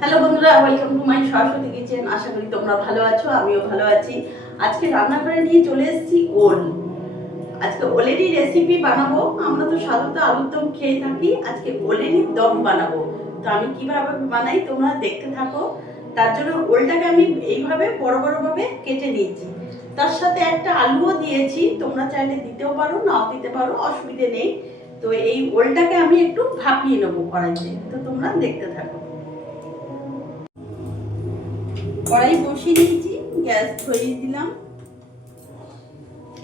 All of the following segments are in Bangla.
হ্যালো বন্ধুরা, welcome to my Saraswati kitchen. আশা করি তোমরা ভালো আছো, আমিও ভালো আছি। আজকে রান্নাঘরে নিয়ে চলে এসেছি ওল। আজকে ওলেরই রেসিপি বানাবো। আমরা তো সাধারণত আলুর দম খেয়ে থাকি, আজকে ওলেরই দম বানাবো। তো আমি কিভাবে বানাই তোমরা দেখতে থাকো। তার জন্য ওলটাকে আমি এইভাবে বড় বড় ভাবে কেটে নিয়েছি। তার সাথে একটা আলুও দিয়েছি, তোমরা চাইলে দিতেও পারো, নাও দিতে পারো, অসুবিধে নেই। তো এই ওলটাকে আমি একটু ভাপিয়ে নেবো কড়াইতে, তো তোমরা দেখতে থাকো। কড়াই বসিয়ে দিয়েছি, গ্যাস ধরিয়ে দিলাম।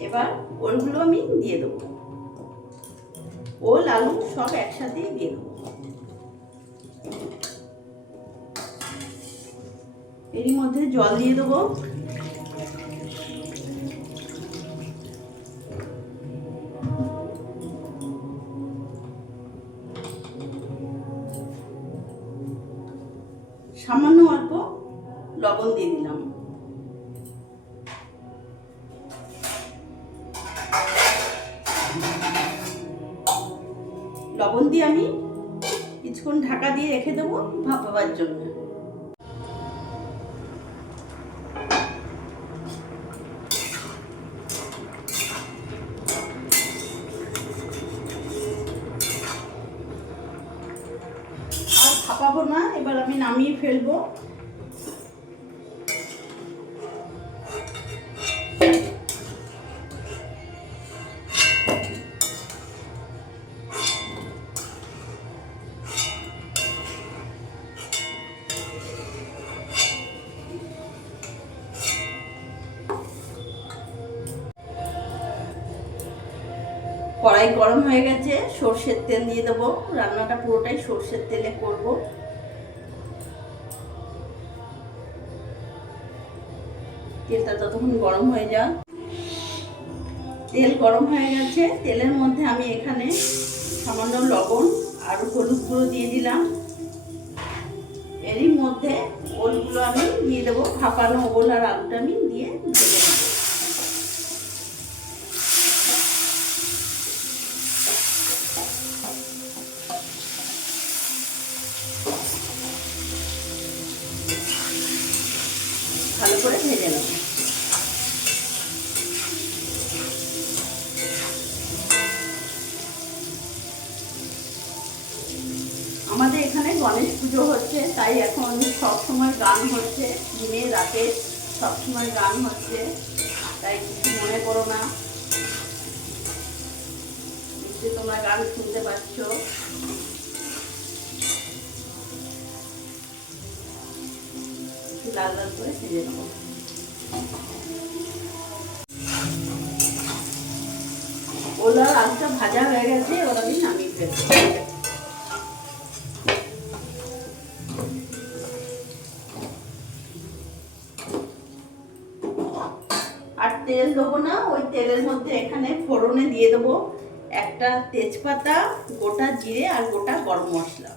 এবার ওলগুলো আমি দিয়ে দেবো, ওল আলু সব একসাথে দিয়ে দেবো। এরই মধ্যে জল দিয়ে দেবো। সামান্য অল্প লবণ দিয়ে দিলাম। লবণ দিয়ে আমি কিছুক্ষণ ঢাকা দিয়ে রেখে দেবো ভাপাবার জন্য। আর ভাপাবো না, এবার আমি নামিয়ে ফেলবো। কড়াই গরম হয়ে গেছে, সর্ষের তেল দিয়ে দেবো। রান্নাটা পুরোটাই সর্ষের তেলে করব। তেলটা ততক্ষণ গরম হয়ে যাক। তেল গরম হয়ে গেছে, তেলের মধ্যে আমি এখানে সামান্য লবণ আর হলুদ গুঁড়ো দিয়ে দিলাম। এরই মধ্যে ওলগুলো আমি দিয়ে দেবো। ভাপানো ওল আর আলুটা আমি দিয়ে ভেজে নেব। ভালো করে ভেজে নেব। আমাদের এখানে গণেশ পুজো হচ্ছে, তাই এখন সবসময় গান হচ্ছে, দিনে রাতে সবসময় গান হচ্ছে, তাই কিছু মনে করো না। নিশ্চয়ই তোমরা গান শুনতে পাচ্ছ। লাল লাল করে ভেজে নেব। ওলা আলুটা ভাজা হয়ে গেছে, এবার আমি নামিয়ে ফেলবো। আর তেল দেবো না, ওই তেলের মধ্যে এখানে ফোড়নে দিয়ে দেবো একটা তেজপাতা, গোটা জিরে আর গোটা গরম মশলা।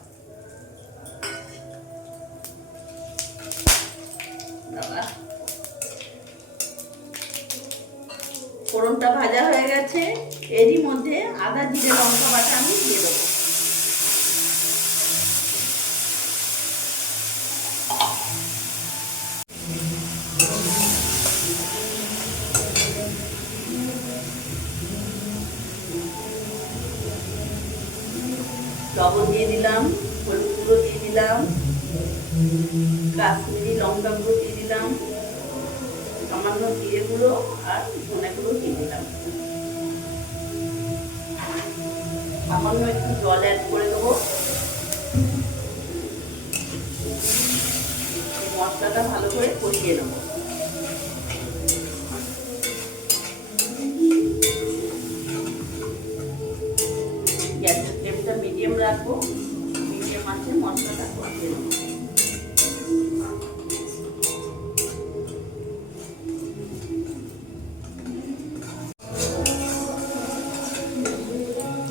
ফোড়নটা ভাজা হয়ে গেছে, এরই মধ্যে আদা জিরে লঙ্কা বাটা আমি দিয়ে দেবো। লবণ দিয়ে দিলাম, হলুদ গুঁড়ো দিয়ে দিলাম, কাশ্মীরি লঙ্কা গুঁড়ো দিয়ে দিলাম, সামান্য জিরে গুঁড়ো আর ধনে গুঁড়ো দিয়ে দিলাম। সামান্য একটু জল অ্যাড করে দেবো। এই মশলাটা ভালো করে কষিয়ে নেবো। গ্যাসের ফ্লেমটা মিডিয়াম রাখবো, মিডিয়াম আছে মশলাটা কষিয়ে নেবো।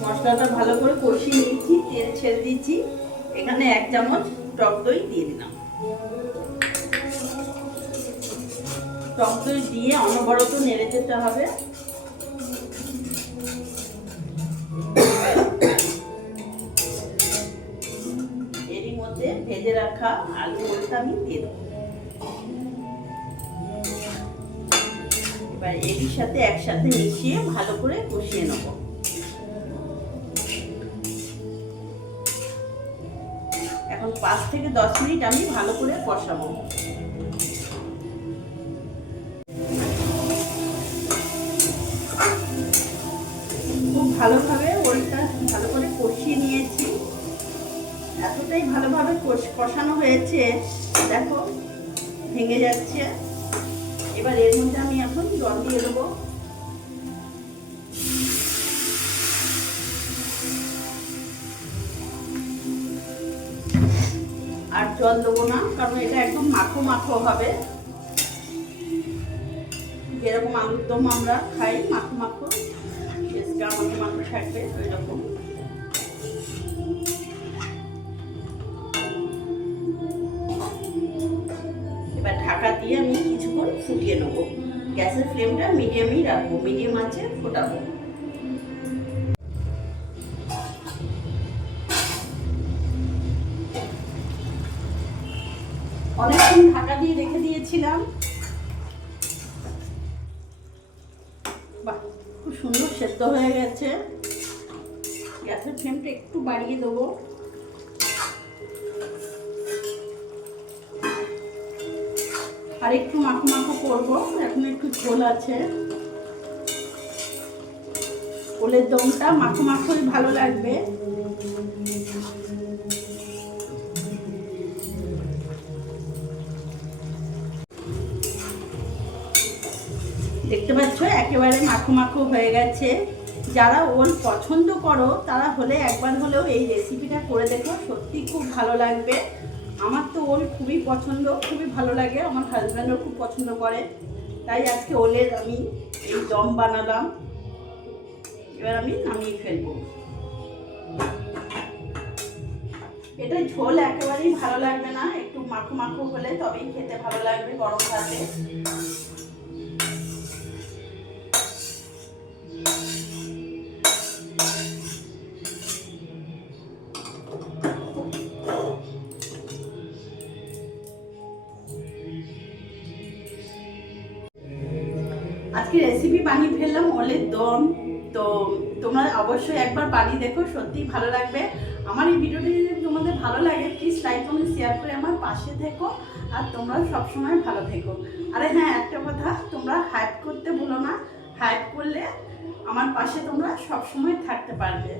মশলাটা ভালো করে কষিয়ে নিয়েছি, তেল ছেড়ে দিয়েছি। এখানে 1 চামচ টক দই দিয়ে দিলাম। টক দই দিয়ে অনবরত নেড়ে যেতে হবে। এরই মধ্যে ভেজে ভেজে রাখা আলু ওলটা আমি দিয়ে দেবো। এবার এর সাথে একসাথে মিশিয়ে ভালো করে কষিয়ে নেব। এখন 5 থেকে 10 মিনিট আমি ভালো করে কষাবো। খুব ভালোভাবে ওলটা ভালো করে কষিয়ে নিয়েছি। এতটাই ভালোভাবে কষানো হয়েছে, দেখো ভেঙে যাচ্ছে। এবার এর মধ্যে আমি এখন জল দিয়ে দেবো। আর জল দেবো না, কারণ এটা একদম মাখো মাখো হবে, যেরকম আলুর দম আমরা খাই মাখো মাখো, মাখো মাখো থাকবে ওই রকম। এবার ঢাকা দিয়ে আমি কিছুক্ষণ ফুটিয়ে নেব। গ্যাসের ফ্লেমটা মিডিয়ামই রাখবো, মিডিয়াম আঁচে ফোটাবো। অনেকক্ষণ ঢাকা দিয়ে রেখে দিয়েছিলাম। বাহ, খুব সুন্দর সেদ্ধ হয়ে গেছে। গ্যাসের ফ্লেমটা একটু বাড়িয়ে দেবো। আর একটু মাখো মাখো করবো, এখন একটু ঝোল আছে। ওলের দমটা মাখো মাখোই ভালো লাগবে। দেখতে পাচ্ছ একেবারে মাখো মাখো হয়ে গেছে। যারা ওল পছন্দ করো তারা হলে একবার হলেও এই রেসিপিটা করে দেখো, সত্যি খুব ভালো লাগবে। আমার তো ওল খুবই পছন্দ, খুবই ভালো লাগে, আমার হাজব্যান্ডও খুব পছন্দ করে, তাই আজকে ওলের আমি এই দম বানালাম। এবার আমি নামিয়ে ফেলবো। এটা ঝোল একেবারেই ভালো লাগবে না, একটু মাখো মাখো হলে তবেই খেতে ভালো লাগবে গরম ভাতে। আজকে রেসিপি বানিয়ে ফেললাম ওলের দম। তো তোমরা অবশ্যই একবার বানিয়ে দেখো, সত্যি ভালো লাগবে। আমার এই ভিডিওটি যদি তোমাদের ভালো লাগে প্লিজ লাইক কমেন্ট শেয়ার করে আমার পাশে থেকো। আর তোমরা সবসময় ভালো থেকো। আরে হ্যাঁ, একটা কথা, তোমরা হাইপ করতে ভুলো না। হাইপ করলে আমার পাশে তোমরা সবসময় থাকতে পারবে।